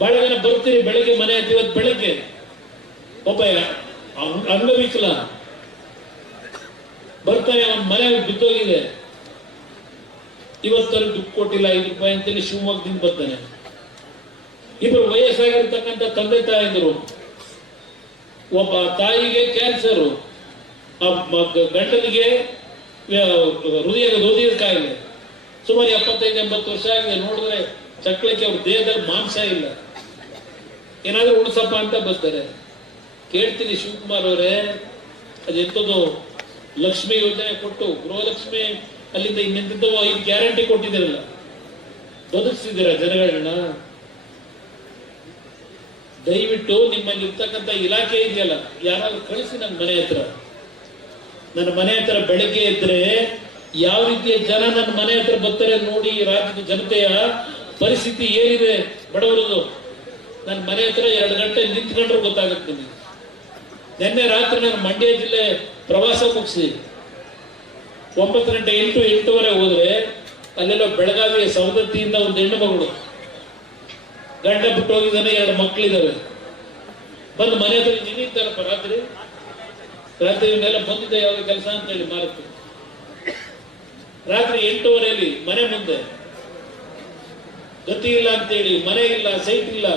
ಬಹಳ ಜನ ಬರ್ತೀರಿ ಬೆಳಿಗ್ಗೆ ಮನೆ ಹತ್ತಿ, ಇವತ್ತು ಬೆಳಿಗ್ಗೆ ಒಬ್ಬ ಅಂಗವಿಕಲ ಬರ್ತಾನೆ, ಅವನ ಮನೆ ಬಿದ್ದೋಗಿದೆ, ಇವತ್ತಲ್ಲಿ ದುಡ್ಡು ಕೊಟ್ಟಿಲ್ಲ 5 ರೂಪಾಯಿ ಅಂತೇಳಿ ಶಿವಮೊಗ್ಗದಿಂದ ಬರ್ತಾನೆ. ಇಬ್ಬರು ವಯಸ್ಸಾಗಿರ್ತಕ್ಕಂಥ ತಂದೆ ತಾಯಿದ್ರು, ಒಬ್ಬ ತಾಯಿಗೆ ಕ್ಯಾನ್ಸರು, ಗಂಡನಿಗೆ ಹೃದಯದ ಕಾಯಿಲೆ, ಸುಮಾರು 75-80 ವರ್ಷ ಆಗಿದೆ. ನೋಡಿದ್ರೆ ಚಕ್ಳಕ್ಕೆ ಅವ್ರ ದೇಹದಲ್ಲಿ ಮಾಂಸ ಇಲ್ಲ, ಏನಾದ್ರೂ ಉಳಿಸಪ್ಪ ಅಂತ ಬರ್ತಾರೆ. ಕೇಳ್ತೀನಿ, ಶಿವಕುಮಾರ್ ಅವರೇ, ಅದೆಂಥದ್ದು ಲಕ್ಷ್ಮಿ ಯೋಜನೆ ಕೊಟ್ಟು ಗೃಹಲಕ್ಷ್ಮಿ ಅಲ್ಲಿಂದ ಇನ್ನೆಂಥದ್ದು 5 ಗ್ಯಾರಂಟಿ ಕೊಟ್ಟಿದ್ದೀರಲ್ಲ, ಬದುಕಿಸಿದ್ದೀರಾ ಜನಗಳನ್ನ? ದಯವಿಟ್ಟು ನಿಮ್ಮಲ್ಲಿ ಇರ್ತಕ್ಕಂಥ ಇಲಾಖೆ ಇದೆಯಲ್ಲ, ಯಾರಾದ್ರೂ ಕಳಿಸಿ ನನ್ನ ಮನೆ ಹತ್ರ. ನನ್ನ ಮನೆ ಹತ್ರ ಬೆಳಗ್ಗೆ ಇದ್ರೆ ಯಾವ ರೀತಿಯ ಜನ ನನ್ನ ಮನೆ ಹತ್ರ ಬರ್ತಾರೆ ನೋಡಿ. ಈ ರಾಜ್ಯದ ಜನತೆಯ ಪರಿಸ್ಥಿತಿ ಏನಿದೆ ಬಡವರದು. ನನ್ನ ಮನೆ ಹತ್ರ 2 ಗಂಟೆ ನಿಂತ್ಕೊಂಡ್ರೆ ಗೊತ್ತಾಗುತ್ತೆ ನಿಮಗೆ. ನಿನ್ನೆ ರಾತ್ರಿ ನಾನು ಮಂಡ್ಯ ಜಿಲ್ಲೆ ಪ್ರವಾಸ ಮುಗಿಸಿ 9 ಗಂಟೆ 8-8:30 ಹೋದ್ರೆ ಅಲ್ಲೆಲ್ಲ ಬೆಳಗಾವಿಯ ಸವದತ್ತಿಯಿಂದ ಒಂದು ಹೆಣ್ಣು ಮಗಳು, ಗಂಡ ಬಿಟ್ಟು ಹೋಗಿದ್ದಾನೆ, 2 ಮಕ್ಕಳಿದ್ದಾವೆ. ಬಂದು ಮನೆ ಹತ್ರ ನಿಂತಿದ್ದಾರಪ್ಪ ರಾತ್ರಿ ಮೇಲೆ ಬಂದಿದ್ದೆ ಯಾವ್ದು ಕೆಲಸ ಅಂತ ಹೇಳಿ ಮಾರುತ್ತು. ರಾತ್ರಿ 8:30 ಮನೆ ಮುಂದೆ ಗತಿ ಇಲ್ಲ ಅಂತೇಳಿ, ಮನೆ ಇಲ್ಲ, ಸೈಟ್ ಇಲ್ಲ.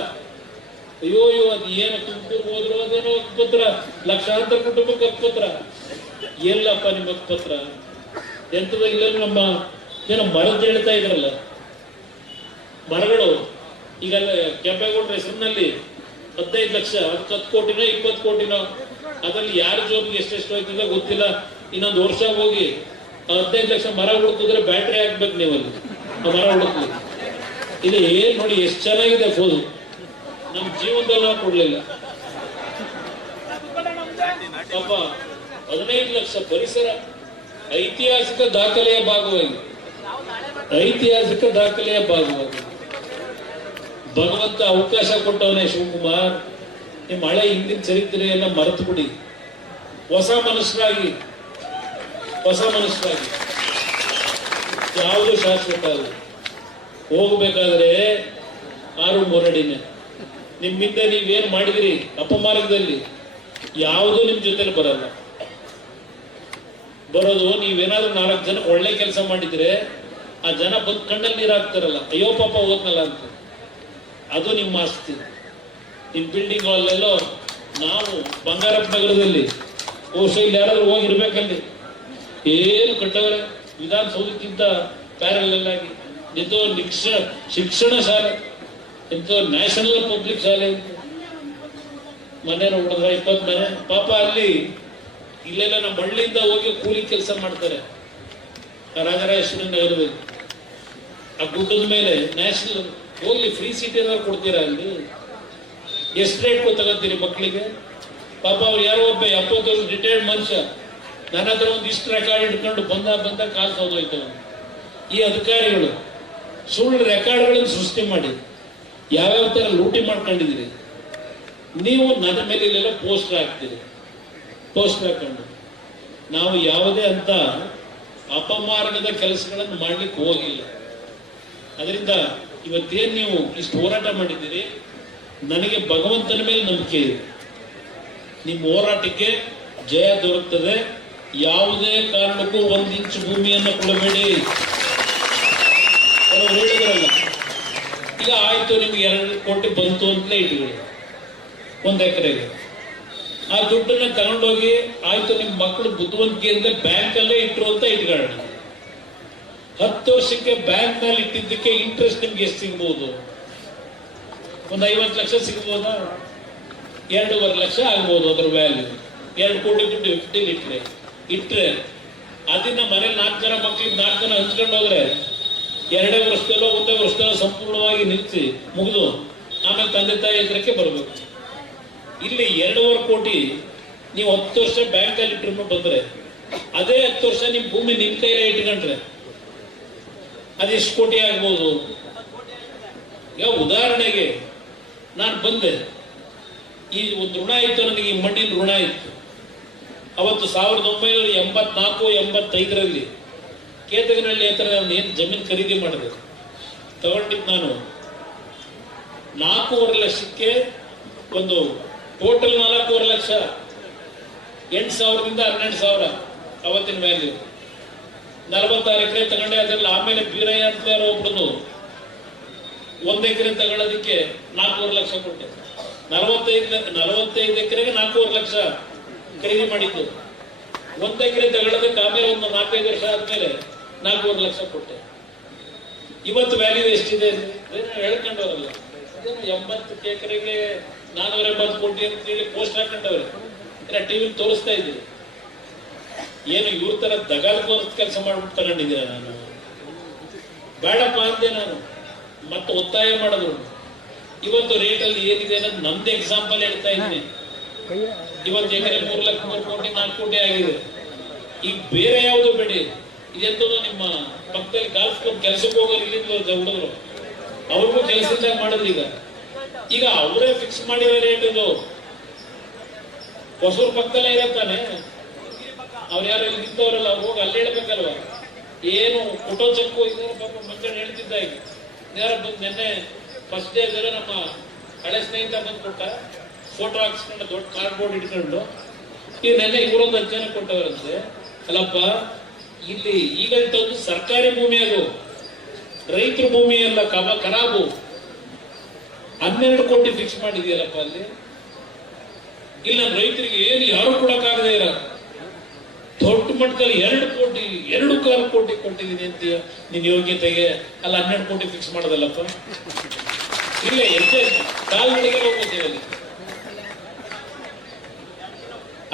ಅಯ್ಯೋ ಅದು ಏನು ತುಮಕೂರು ಹೋದ್ರು ಅದೇನೋ ಹಕ್ಕುಪತ್ರ, ಲಕ್ಷಾಂತರ ಕುಟುಂಬಕ್ಕೆ ಹಕ್ಕುಪತ್ರ. ಎಲ್ಲಪ್ಪ ನಿಮ್ಮ ಹಕ್ಕುಪತ್ರ? ಎಂಥದ ಇಲ್ಲ, ನಮ್ಮ ಏನೋ ಮರದ್ದು ಹೇಳ್ತಾ ಇದ್ರಲ್ಲ, ಮರಗಳು ಈಗಲ್ಲ ಕೆಂಪೇಗೌಡರ ಹೆಸರಿನಲ್ಲಿ 15 ಲಕ್ಷ, ಅದಕ್ಕೆ 10 ಕೋಟಿನೋ 20 ಕೋಟಿನೋ, ಅದರಲ್ಲಿ ಯಾರ ಜೋಬಿಗೆ ಎಷ್ಟೆಷ್ಟು ಹೋಯ್ತದೆ ಗೊತ್ತಿಲ್ಲ. ಇನ್ನೊಂದು ವರ್ಷ ಹೋಗಿ 15 ಲಕ್ಷ ಮರ ಹುಡುಕಿದ್ರೆ ಬ್ಯಾಟ್ರಿ ಹಾಕ್ಬೇಕು ನೀವಲ್ಲಿ ಮರ ಹುಡುಕ್ಲಿ. ಇದು ಏನ್ ನೋಡಿ ಎಷ್ಟು ಚೆನ್ನಾಗಿದೆ ಫೋನ್, ನಮ್ ಜೀವನದಲ್ಲಿ ನಾವು ಕೊಡ್ಲಿಲ್ಲ. ಪಾಪ 15 ಲಕ್ಷ ಪರಿಸರ ಐತಿಹಾಸಿಕ ದಾಖಲೆಯ ಭಾಗವಾಗಿ ಭಗವಂತ ಅವಕಾಶ ಕೊಟ್ಟವನೇ. ಶಿವಕುಮಾರ್, ನಿಮ್ಮ ಹಳೆ ಹಿಂದಿನ ಚರಿತ್ರೆಯನ್ನ ಮರೆತು ಬಿಡಿ, ಹೊಸ ಮನುಷ್ಯರಾಗಿ ಯಾವುದು ಶಾಶ್ವತ ಅಲ್ಲ. ಹೋಗ್ಬೇಕಾದ್ರೆ 6 ಮೊರಡಿನೇ. ನಿಮ್ಮಿಂದ ನೀವೇನ್ ಮಾಡಿದಿರಿ ಅಪಮಾರ್ಗದಲ್ಲಿ ಯಾವುದೂ ನಿಮ್ ಜೊತೆಲಿ ಬರೋದು ನೀವೇನಾದ್ರೂ 4 ಜನ ಒಳ್ಳೆ ಕೆಲಸ ಮಾಡಿದ್ರೆ ಆ ಜನ ಬಂದ್ ಕಣ್ಣಲ್ಲಿ ನೀರು ಹಾಕ್ತಾರಲ್ಲ, ಅಯ್ಯೋ ಪಾಪ ಹೋದ್ನಲ್ಲ ಅಂತ. ಅದು ನಿಮ್ಮ ಆಸ್ತಿ. ನಿಮ್ ಬಿಲ್ಡಿಂಗ್ ಅಲ್ಲೆಲ್ಲೋ ನಾವು ಬಂಗಾರಪ್ಪ ನಗರದಲ್ಲಿ ಬಹುಶಃ ಇಲ್ಲಿ ಯಾರಾದ್ರೂ ಹೋಗಿರ್ಬೇಕಲ್ಲಿ, ಏನು ಕಟ್ಟವರೆ ವಿಧಾನಸೌಧಕ್ಕಿಂತ ಪ್ಯಾರಲ್ ಆಗಿ ನಿಂತು ಶಿಕ್ಷಣ ಶಾಲೆ, ಇಂಥದ್ದು ನ್ಯಾಷನಲ್ ಪಬ್ಲಿಕ್ ಶಾಲೆ ಮನೆ ನೋಡಿದ್ರೆ 20 ಮನೆ. ಪಾಪ ಅಲ್ಲಿ ಇಲ್ಲೆಲ್ಲ ನಮ್ಮ ಹಳ್ಳಿಯಿಂದ ಹೋಗಿ ಕೂಲಿ ಕೆಲಸ ಮಾಡ್ತಾರೆ. ರಾಜರಾಜೇಶ್ವರಿ ನಗರದಲ್ಲಿ ಆ ಗುಡ್ಡದ ಮೇಲೆ ನ್ಯಾಷನಲ್ ಹೋಗ್ಲಿ, ಫ್ರೀ ಸೀಟ್ ಏನಾದ್ರು ಕೊಡ್ತೀರಾ? ಅಲ್ಲಿ ಎಷ್ಟು ರೇಟ್ ತಗೋತೀರಿ ಮಕ್ಕಳಿಗೆ? ಪಾಪ ಅವ್ರು ಯಾರೋ ಒಬ್ಬ 70 ವರ್ಷ ರಿಟೈರ್ಡ್ ಮನುಷ್ಯ ನನ್ನ ಹತ್ರ ಒಂದಿಷ್ಟು ರೆಕಾರ್ಡ್ ಇಟ್ಕೊಂಡು ಬಂದ ಕಾಲ್ ಸೋದೋಯ್ತವ. ಈ ಅಧಿಕಾರಿಗಳು ಸುಳ್ಳು ರೆಕಾರ್ಡ್ಗಳನ್ನು ಸೃಷ್ಟಿ ಮಾಡಿ ಯಾವ್ಯಾವ ತರ ಲೂಟಿ ಮಾಡ್ಕೊಂಡಿದ್ದೀರಿ. ನೀವು ನನ್ನ ಮೇಲೆ ಇಲ್ಲೆಲ್ಲ ಪೋಸ್ಟರ್ ಹಾಕ್ತೀರಿ. ಪೋಸ್ಟರ್ ಹಾಕೊಂಡು ನಾವು ಯಾವುದೇ ಅಂತ ಅಪಮಾರ್ಗದ ಕೆಲಸಗಳನ್ನು ಮಾಡ್ಲಿಕ್ಕೆ ಹೋಗಿಲ್ಲ. ಅದರಿಂದ ಇವತ್ತೇನು ನೀವು ಇಷ್ಟು ಹೋರಾಟ ಮಾಡಿದ್ದೀರಿ, ನನಗೆ ಭಗವಂತನ ಮೇಲೆ ನಂಬಿಕೆ ಇದೆ. ನಿಮ್ಮ ಹೋರಾಟಕ್ಕೆ ಜಯ ದೊರಕ್ತದೆ. ಯಾವುದೇ ಕಾರಣಕ್ಕೂ 1 ಇಂಚು ಭೂಮಿಯನ್ನು ಕೊಡಬೇಡಿ. ಹೇಳಿದ್ರಲ್ಲ, ಈಗ ಆಯ್ತು ನಿಮ್ಗೆ 2 ಕೋಟಿ ಬಂತು ಅಂತಲೇ ಇಟ್ಕೊಳ್ಳಿ 1 ಎಕರೆಗೆ. ಆ ದುಡ್ಡನ್ನ ತಗೊಂಡೋಗಿ ಆಯ್ತು ನಿಮ್ಮ ಮಕ್ಕಳು ಬುದ್ಧಿವಂತಿಕೆಯಿಂದ ಬ್ಯಾಂಕಲ್ಲೇ ಇಟ್ಟರು ಅಂತ ಇಟ್ಕೊಳ್ಳೋಣ. 10 ವರ್ಷಕ್ಕೆ ಬ್ಯಾಂಕ್ ನಲ್ಲಿ ಇಟ್ಟಿದ್ದಕ್ಕೆ ಇಂಟ್ರೆಸ್ಟ್ ನಿಮ್ಗೆ ಎಷ್ಟು ಸಿಗ್ಬೋದು? ಒಂದು 50 ಲಕ್ಷ ಸಿಗ್ಬೋದಾ? 2.5 ಲಕ್ಷ ಆಗ್ಬೋದು ಅದ್ರ ವ್ಯಾಲ್ಯೂ. 2 ಕೋಟಿ ದುಡ್ಡು ಇಟ್ರೆ ಅದನ್ನ ಮನೇಲಿ 4 ಜನ ಮಕ್ಕಳಿಗೆ 4 ಜನ ಹಂಚ್ಕೊಂಡು ಹೋದ್ರೆ 2 ವರ್ಷದಲ್ಲೋ 1 ವರ್ಷದಲ್ಲೋ ಸಂಪೂರ್ಣವಾಗಿ ನಿಲ್ಲಿಸಿ ಮುಗಿದು ಆಮೇಲೆ ತಂದೆ ತಾಯಿ ಎದುರಕ್ಕೆ ಬರಬೇಕು. ಇಲ್ಲಿ 2.5 ಕೋಟಿ ನೀವು 10 ವರ್ಷ ಬ್ಯಾಂಕ್ ಅಲ್ಲಿ ಇಟ್ಟರು ಬಂದ್ರೆ, ಅದೇ 10 ವರ್ಷ ನಿಮ್ ಭೂಮಿ ನಿಮ್ ಕೈಲೇ ಇಟ್ಕೊಂಡ್ರೆ ಅದೆಷ್ಟು ಕೋಟಿ ಆಗ್ಬೋದು? ಈಗ ಉದಾಹರಣೆಗೆ ನಾನು ಬಂದೆ, ಈ ಒಂದು ಋಣ ಇತ್ತು ನನಗೆ, ಈ ಮಣ್ಣಿನ ಋಣ ಇತ್ತು. ಅವತ್ತು 1984-85ರಲ್ಲಿ ಕೇತಗನಹಳ್ಳಿ ಹತ್ರ ನಾನು ಏನು ಜಮೀನು ಖರೀದಿ ಮಾಡಿದೆ, ತಗೊಂಡಿದ್ದು ನಾನು 4.5 ಲಕ್ಷಕ್ಕೆ ಒಂದು ಟೋಟಲ್ 4.5 ಲಕ್ಷ, 8,000ದಿಂದ 12,000 ಅವತ್ತಿನ ವ್ಯಾಲ್ಯೂ. 46 ಎಕರೆ ತಗೊಂಡೆ. ಅದರಲ್ಲಿ ಆಮೇಲೆ ಬೀರಯ್ಯ ಅಂತ ಯಾರೋ ಒಬ್ರು 1 ಎಕರೆ ತಗೊಳ್ಳೋದಕ್ಕೆ 4.5 ಲಕ್ಷ ಕೊಟ್ಟೆ. 45 ಎಕರೆಗೆ 4.5 ಲಕ್ಷ ಖರೀದಿ ಮಾಡಿದ್ದು. 1 ಎಕರೆ ತಗೊಳ್ಳೋದಕ್ಕೆ ಆಮೇಲೆ ಒಂದು 4-5 ವರ್ಷ ಆದ್ಮೇಲೆ 4.5 ಲಕ್ಷ ಕೊಟ್ಟೆ. ಇವತ್ತು ವ್ಯಾಲ್ಯೂ ಎಷ್ಟಿದೆ ಹೇಳ್ಕೊಂಡವ್ರಲ್ಲ, 80 ಎಕರೆಗೆ 480 ಕೋಟಿ ಅಂತೇಳಿ ಪೋಸ್ಟ್ ಹಾಕೊಂಡವ್ರೆ, ಇಲ್ಲ ಟಿವಿ ತೋರಿಸ್ತಾ ಇದ್ದೀವಿ. ಏನು ಇವ್ರ ತರ ದಗಾಲ್ಕೋರ್ ಕೆಲಸ ಮಾಡ್ಬಿಟ್ಟು ತಗೊಂಡಿದ್ದೀರ? ನಾನು ಬೇಡಪ್ಪ ಅಂದೆ. ನಾನು ಮತ್ತೆ ಒತ್ತಾಯ ಮಾಡೋದು. ಇವತ್ತು ರೇಟಲ್ಲಿ ಏನಿದೆ ಅನ್ನೋದು ನಂದು ಎಕ್ಸಾಂಪಲ್ ಹೇಳ್ತಾ ಇದ್ದೀನಿ. ಇವತ್ತು ಎಕರೆ 3 ಕೋಟಿ 4 ಕೋಟಿ ಆಗಿದೆ. ಈಗ ಬೇರೆ ಯಾವುದು ಬೇಡಿ, ಇದೆಂತದ್ದು ನಿಮ್ಮ ಪಕ್ಕದಲ್ಲಿ ಗಾಲ್ಫ್ ಕ್ಲಬ್ ಕೆಲಸಕ್ಕೆ ಹೋಗೋರು ಇಲ್ಲಿಂದ ಹುಡುಗರು, ಅವ್ರಿಗೂ ಕೆಲಸದಾಗ ಮಾಡಿದ್ರು. ಈಗ ಅವರೇ ಫಿಕ್ಸ್ ಮಾಡಿರೋ ರೇಟ್ ಇದು. ಹೊಸೂರು ಪಕ್ಕದಲ್ಲೇ ಇರತ್ತಾನೆ. ಅವ್ರು ಯಾರು ಇಲ್ಲಿ ನಿಂತವ್ರಲ್ಲ, ಅವ್ರು ಹೋಗಿ ಅಲ್ಲಿ ಹೇಳ್ಬೇಕಲ್ವ. ಏನು ಫೋಟೋ ಚೆಕ್ಕು ಇದರ ಪಾಪ ಮಂಜಣ್ಣ ಹೇಳ್ತಿದ್ದ. ಈಗ ನೇರ ಬಂದು ನಿನ್ನೆ ಫಸ್ಟ್ ಡೇ ಬೇರೆ ನಮ್ಮ ಹಳೆ ಸ್ನೇಹಿತ ಬಂದು ಕೊಟ್ಟ, ಫೋಟೋ ಹಾಕ್ಸ್ಕೊಂಡು ದೊಡ್ಡ ಕಾರ್ಡ್ಬೋರ್ಡ್ ಇಟ್ಕೊಂಡು. ಈಗ ನೆನ್ನೆ ಇವರೊಂದು 10 ಜನ ಕೊಟ್ಟವರಂತೆ. ಅಲ್ಲಪ್ಪ, ಇಲ್ಲಿ ಈಗ ಒಂದು ಸರ್ಕಾರಿ ಭೂಮಿ, ಅದು ರೈತರ ಭೂಮಿ ಅಲ್ಲ, ಖರಾಬು. 12 ಕೋಟಿ ಫಿಕ್ಸ್ ಮಾಡಿದೆಯಲ್ಲಪ್ಪ ಅಲ್ಲಿ. ಇಲ್ಲ ರೈತರಿಗೆ ಏನು ಯಾರು ಕೊಡಕ್ಕಾಗದೇ ಇರ, ದೊಡ್ಡ ಮಟ್ಟದಲ್ಲಿ 2 ಕೋಟಿ 2.25 ಕೋಟಿ ಕೊಟ್ಟಿದ್ದೀನಿ ಅಂತೀಯ ನಿನ್ ಯೋಗ್ಯತೆಗೆ. ಅಲ್ಲ 12 ಕೋಟಿ ಫಿಕ್ಸ್ ಮಾಡೋದಲ್ಲಪ್ಪ. ಇಲ್ಲ ಎಷ್ಟೇ ಕಾಲ್ನಡಿಗೆ ಹೋಗ್ಬೋದೇವೆ ಅಲ್ಲಿ.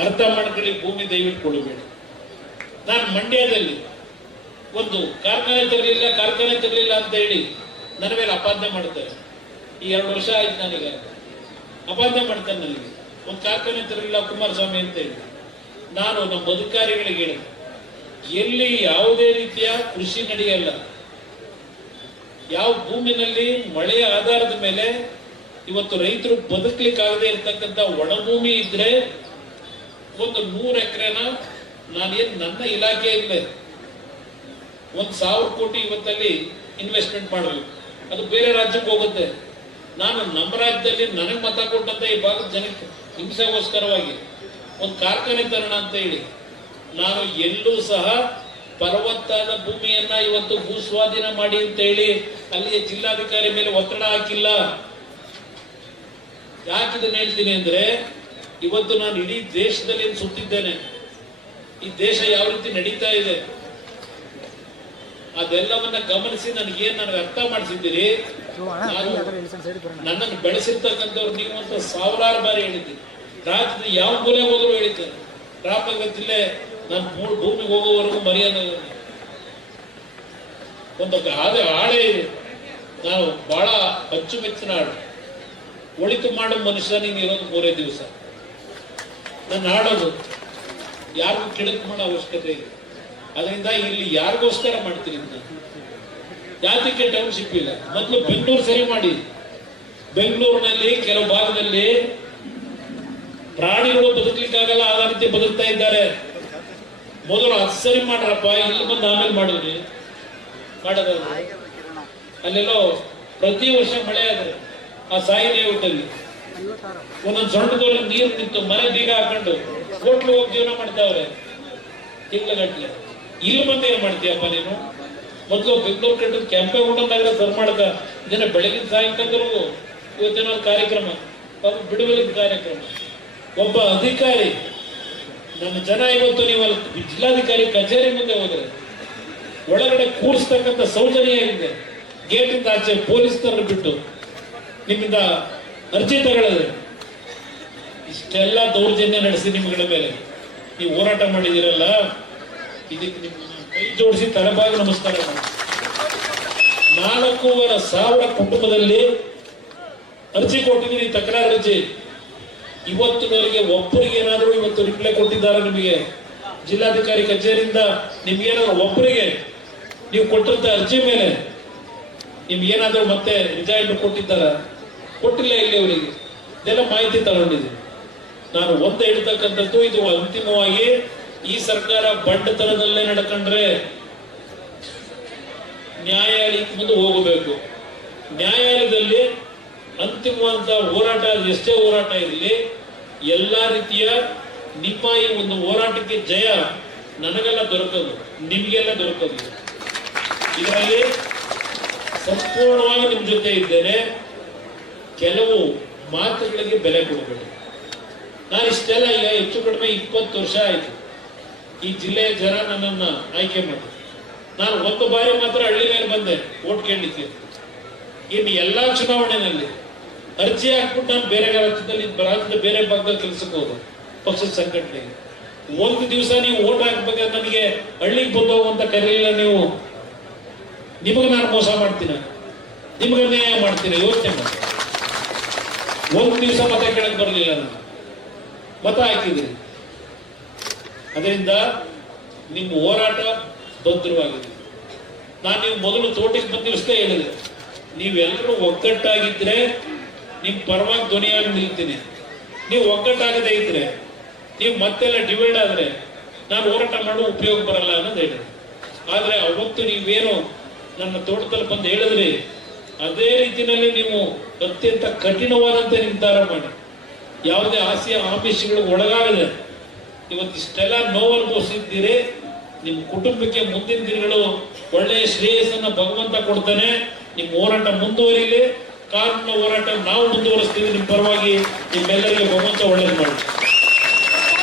ಅರ್ಥ ಮಾಡ್ಕೊಳ್ಳಿ, ಭೂಮಿ ದಯವಿಟ್ಟು ಕೊಡಬೇಡಿ. ನಾನು ಮಂಡ್ಯದಲ್ಲಿ ಒಂದು ಕಾರ್ಖಾನೆ ತರಲಿಲ್ಲ ಅಂತ ಹೇಳಿ ನನ್ನ ಮೇಲೆ ಅಪಾದನೆ ಮಾಡ್ತಾರೆ. ಈ 2 ವರ್ಷ ಆಯ್ತು ನಾನೀಗ ಅಪಾದನೆ ಮಾಡ್ತಾರೆ ನನಗೆ. ಒಂದು ಕಾರ್ಖಾನೆ ತರಲಿಲ್ಲ ಕುಮಾರಸ್ವಾಮಿ ಅಂತ ಹೇಳಿ. ನಾನು ನಮ್ಮ ಅಧಿಕಾರಿಗಳಿಗೆ ಹೇಳಿದೆ, ಎಲ್ಲಿ ಯಾವುದೇ ರೀತಿಯ ಕೃಷಿ ನಡೆಯಲ್ಲ, ಯಾವ ಭೂಮಿನಲ್ಲಿ ಮಳೆಯ ಆಧಾರದ ಮೇಲೆ ಇವತ್ತು ರೈತರು ಬದುಕಲಿಕ್ಕಾಗದೆ ಇರ್ತಕ್ಕಂಥ ಒಣಭೂಮಿ ಇದ್ರೆ ಒಂದು 100 ಎಕರೆನ ನಾನೇನು ನನ್ನ ಇಲಾಖೆಯಿಂದ 1,000 ಕೋಟಿ ಇವತ್ತಲ್ಲಿ ಇನ್ವೆಸ್ಟ್ಮೆಂಟ್ ಮಾಡಬೇಕು. ಅದು ಬೇರೆ ರಾಜ್ಯಕ್ಕೆ ಹೋಗುತ್ತೆ. ನಾನು ನಮ್ಮ ರಾಜ್ಯದಲ್ಲಿ ನನಗೆ ಮತ ಕೊಟ್ಟಂತ ಈ ಭಾಗದ ಜನಕ್ಕೆ ಹಿಂಸೆಗೋಸ್ಕರವಾಗಿ ಒಂದು ಕಾರ್ಖಾನೆ ತರೋಣ ಅಂತ ಹೇಳಿ ನಾನು ಎಲ್ಲೂ ಸಹ ಫಲವತ್ತಾದ ಭೂಮಿಯನ್ನ ಇವತ್ತು ಭೂಸ್ವಾಧೀನ ಮಾಡಿ ಅಂತ ಹೇಳಿ ಅಲ್ಲಿಯ ಜಿಲ್ಲಾಧಿಕಾರಿ ಮೇಲೆ ಒತ್ತಡ ಹಾಕಿಲ್ಲ. ಯಾಕಿದನ್ನ ಹೇಳ್ತೀನಿ ಅಂದ್ರೆ, ಇವತ್ತು ನಾನು ಇಡೀ ದೇಶದಲ್ಲಿ ಸುತ್ತಿದ್ದೇನೆ. ಈ ದೇಶ ಯಾವ ರೀತಿ ನಡೀತಾ ಇದೆ ಅದೆಲ್ಲವನ್ನ ಗಮನಿಸಿ ನನಗೆ ಅರ್ಥ ಮಾಡಿಸಿದ್ದೀರಿ. ನನ್ನನ್ನು ಬೆಳೆಸಿರ್ತಕ್ಕಂಥವ್ರು ನೀವು ಅಂತ 1000 ಬಾರಿ ಹೇಳಿದ್ದೀನಿ. ರಾಜ್ಯದ ಯಾವ ಮೂಲೆ ಹೋದ್ರು ಹೇಳಿದ್ದೇನೆ. ರಾಮನಗರ ಜಿಲ್ಲೆ ನಾನು ಭೂಮಿಗೆ ಹೋಗೋವರೆಗೂ ಮರ್ಯಾದೆ ಒಂದು ಹಾಡೇ ಇದೆ. ನಾನು ಬಹಳ ಅಚ್ಚುಮೆಚ್ಚಿನ ಹಾಡು. ಒಳಿತು ಮಾಡೋ ಮನುಷ್ಯ ನೀನು ಇರೋದು 3 ದಿವಸ. ನಾನು ಹಾಡೋದು ಯಾರಿಗೂ ಕೆಡಕ್ ಮಾಡೋ ಅವಶ್ಯಕತೆ ಇದೆ. ಅದರಿಂದ ಇಲ್ಲಿ ಯಾರಿಗೋಸ್ಕರ ಮಾಡ್ತೀನಿ ನಾನು. ಜಾತಿಗೆ ಟೌನ್ಶಿಪ್ ಇಲ್ಲ. ಮೊದಲು ಬೆಂಗಳೂರು ಸರಿ ಮಾಡಿ. ಬೆಂಗಳೂರಿನಲ್ಲಿ ಕೆಲವು ಭಾಗದಲ್ಲಿ ಪ್ರಾಣಿಗಳು ಬದುಕಲಿಕ್ಕಾಗಲ್ಲ, ಆ ರೀತಿ ಬದುಕ್ತಾ ಇದ್ದಾರೆ. ಮೊದಲು ಅದು ಸರಿ ಮಾಡ್ರಪ್ಪ, ಇಲ್ಲಿ ಬಂದು ಆಮೇಲೆ ಮಾಡಿದ್ರಿ ಮಾಡೋದಾದ್ರೆ. ಅಲ್ಲೆಲ್ಲೋ ಪ್ರತಿ ವರ್ಷ ಮಳೆ ಆದ್ರೆ ಆ ಸಾಯಿ ಲೇಔಟಲ್ಲಿ ಒಂದೊಂದು ಸೊಂಟದಲ್ಲಿ ನೀರು ನಿಂತು ಮನೆ ಬೀಗ ಹಾಕೊಂಡು ಹೋಟ್ಲು ಹೋಗಿ ಜೀವನ ಮಾಡ್ತಾವ್ರೆ ತಿಂಗಳಗಟ್ಲೆ. ಇಲ್ಲಿ ಬಂದು ಏನ್ ಮಾಡ್ತೀಯಪ್ಪ ನೀನು? ಮೊದಲು ಬೆಂಗಳೂರು ಕಟ್ಟದ ಕೆಂಪೇಗೌಡ ನಗರ ಸರ್ ಮಾಡಕ ಇದನ್ನ ಬೆಳಗಿನ ಸಾಯಂಕಾಲದವರೆಗೂ ಇವತ್ತಿನ ಕಾರ್ಯಕ್ರಮ, ಬಿಡುಗಡೆ ಕಾರ್ಯಕ್ರಮ. ಒಬ್ಬ ಅಧಿಕಾರಿ ನನ್ನ ಜನ ಇವತ್ತು ನೀವು ಜಿಲ್ಲಾಧಿಕಾರಿ ಕಚೇರಿ ಮುಂದೆ ಹೋದ್ರೆ ಒಳಗಡೆ ಕೂರಿಸ್ತಕ್ಕಂಥ ಸೌಜನ್ಯ ಇದೆ. ಗೇಟಿಂದ ಆಚೆ ಪೊಲೀಸರನ್ನು ಬಿಟ್ಟು ನಿಮ್ಮಿಂದ ಅರ್ಜಿ ತಗೊಳ್ಳೋದು, ಇಷ್ಟೆಲ್ಲ ದೌರ್ಜನ್ಯ ನಡೆಸಿ ನಿಮ್ಗಳ ಮೇಲೆ ನೀವು ಹೋರಾಟ ಮಾಡಿದಿರಲ್ಲ, ಇದಕ್ಕೆ ನಿಮ್ಮ ಕೈ ಜೋಡಿಸಿ ತಲೆಬಾಗಿ ನಮಸ್ಕಾರ ಮಾಡಿ. 4,500 ಕುಟುಂಬದಲ್ಲಿ ಅರ್ಜಿ ಕೊಟ್ಟಿದ್ದೀನಿ, ತಕರಾರು ಅರ್ಜಿ. ಇವತ್ತಿನವರೆಗೆ ಒಬ್ಬರಿಗೆ ಏನಾದರೂ ಇವತ್ತು ರಿಪ್ಲೈ ಕೊಟ್ಟಿದ್ದಾರೆ ನಿಮಗೆ ಜಿಲ್ಲಾಧಿಕಾರಿ ಕಚೇರಿಯಿಂದ? ನಿಮ್ಗೇನಾದ್ರು ಒಬ್ಬರಿಗೆ ನೀವು ಕೊಟ್ಟಂತ ಅರ್ಜಿ ಮೇಲೆ ನಿಮ್ಗೇನಾದ್ರೂ ಮತ್ತೆ ರಿಸಲ್ಟ್ ಕೊಟ್ಟಿದ್ದಾರ? ಕೊಟ್ಟಿಲ್ಲ. ಇಲ್ಲಿ ಅವರಿಗೆ ಇದೆಲ್ಲ ಮಾಹಿತಿ ತಗೊಂಡಿದೆ. ನಾನು ಒಂದೇ ಹೇಳ್ತಕ್ಕಂಥದ್ದು, ಇದು ಅಂತಿಮವಾಗಿ ಈ ಸರ್ಕಾರ ಬಂಡತನದಲ್ಲೇ ನಡ್ಕೊಂಡ್ರೆ ನ್ಯಾಯಾಲಯಕ್ಕೆ ಮುಂದೆ ಹೋಗಬೇಕು. ನ್ಯಾಯಾಲಯದಲ್ಲಿ ಅಂತಿಮವಾದ ಹೋರಾಟ, ಎಷ್ಟೇ ಹೋರಾಟ ಇರಲಿ, ಎಲ್ಲಾ ರೀತಿಯ ನಿಮ್ಮ ಈ ಒಂದು ಹೋರಾಟಕ್ಕೆ ಜಯ ನನಗೆಲ್ಲ ದೊರಕೋದು, ನಿಮಗೆಲ್ಲ ದೊರಕೋದು. ಇದರಲ್ಲಿ ಸಂಪೂರ್ಣವಾಗಿ ನಿಮ್ಮ ಜೊತೆ ಇದ್ದೇನೆ. ಕೆಲವು ಮಾತುಗಳಿಗೆ ಬೆಲೆ ಕೊಡಬೇಡಿ. ನಾನು ಇಷ್ಟೆಲ್ಲ ಈಗ ಹೆಚ್ಚು ಕಡಿಮೆ 20 ವರ್ಷ ಆಯ್ತು ಈ ಜಿಲ್ಲೆಯ ಜನ ನನ್ನನ್ನ ಆಯ್ಕೆ ಮಾಡಿ. ನಾನು ಒಂದು ಬಾರಿ ಮಾತ್ರ ಹಳ್ಳಿ ಮೇಲೆ ಬಂದೆ ಓಟ್ ಕೇಳಲಿಕ್ಕೆ. ಇನ್ನು ಎಲ್ಲಾ ಚುನಾವಣೆಯಲ್ಲಿ ಅರ್ಜಿ ಹಾಕ್ಬಿಟ್ಟು ನಾನು ಬೇರೆ ರಾಜ್ಯದ ಬೇರೆ ಭಾಗದಲ್ಲಿ ಕೆಲಸಕ್ಕೆ ಹೋದ ಪಕ್ಷದ ಸಂಘಟನೆಗೆ. ಒಂದು ದಿವಸ ನೀವು ಓಟ್ ಹಾಕ್ಬೇಕಾದ್ರೆ ನನಗೆ ಹಳ್ಳಿಗೆ ಬಂದು ಹೋಗುವಂತ ಕರೆಯಲಿಲ್ಲ ನೀವು. ನಿಮಗೆ ನಾನು ಮೋಸ ಮಾಡ್ತೀನ, ನಿಮಗೆ ಅನ್ಯಾಯ ಮಾಡ್ತೀನಿ, ಯೋಚನೆ ಮಾಡಿ. ಒಂದು ದಿವಸ ಮತ ಕೇಳಕ್ ಬರಲಿಲ್ಲ, ನಾನು ಮತ ಹಾಕಿದ್ರಿ. ಅದರಿಂದ ನಿಮ್ಮ ಹೋರಾಟ ಭದ್ರವಾಗಿದೆ. ನಾನು ನೀವು ಮೊದಲು ತೋಟಕ್ಕೆ ಬಂದ ದಿವಸದೇ ಹೇಳಿದೆ, ನೀವೆಲ್ಲರೂ ಒಗ್ಗಟ್ಟಾಗಿದ್ರೆ ನಿಮ್ ಪರವಾಗಿ ಧ್ವನಿಯಾಗಿ ನಿಲ್ತೀನಿ. ನೀವು ಒಗ್ಗಟ್ಟಾಗದೇ ಇದ್ರೆ, ನೀವು ಮತ್ತೆಲ್ಲ ಡಿವೈಡ್ ಆದ್ರೆ ನಾನು ಹೋರಾಟ ಮಾಡೋ ಉಪಯೋಗ ಬರಲ್ಲ ಅನ್ನೋದು ಹೇಳಿದೆ. ಆದ್ರೆ ಅವತ್ತು ನೀವೇನು ನನ್ನ ತೋಟದಲ್ಲಿ ಬಂದು ಹೇಳಿದ್ರಿ, ಅದೇ ರೀತಿಯಲ್ಲಿ ನೀವು ಅತ್ಯಂತ ಕಠಿಣವಾದಂತೆ ನಿರ್ಧಾರ ಮಾಡಿ, ಯಾವುದೇ ಆಮಿಷಗಳಿಗೆ ಒಳಗಾಗದೆ ಇವತ್ತಿಷ್ಟೆಲ್ಲ ನೋವು ಅನುಭವಿಸಿದ್ದೀರಿ. ನಿಮ್ಮ ಕುಟುಂಬಕ್ಕೆ ಮುಂದಿನ ದಿನಗಳು ಒಳ್ಳೆಯ ಶ್ರೇಯಸ್ಸನ್ನ ಭಗವಂತ ಕೊಡ್ತಾನೆ. ನಿಮ್ಮ ಹೋರಾಟ ಮುಂದುವರಿಲಿ, ಕಾನೂನಿನ ಹೋರಾಟ ನಾವು ಮುಂದುವರಿಸ್ತೀವಿ. ನಿಮ್ಮ ಪರವಾಗಿ ನಿಮ್ಮೆಲ್ಲರಿಗೆ ಭಗವಂತ ಒಳ್ಳೇದು ಮಾಡಿ.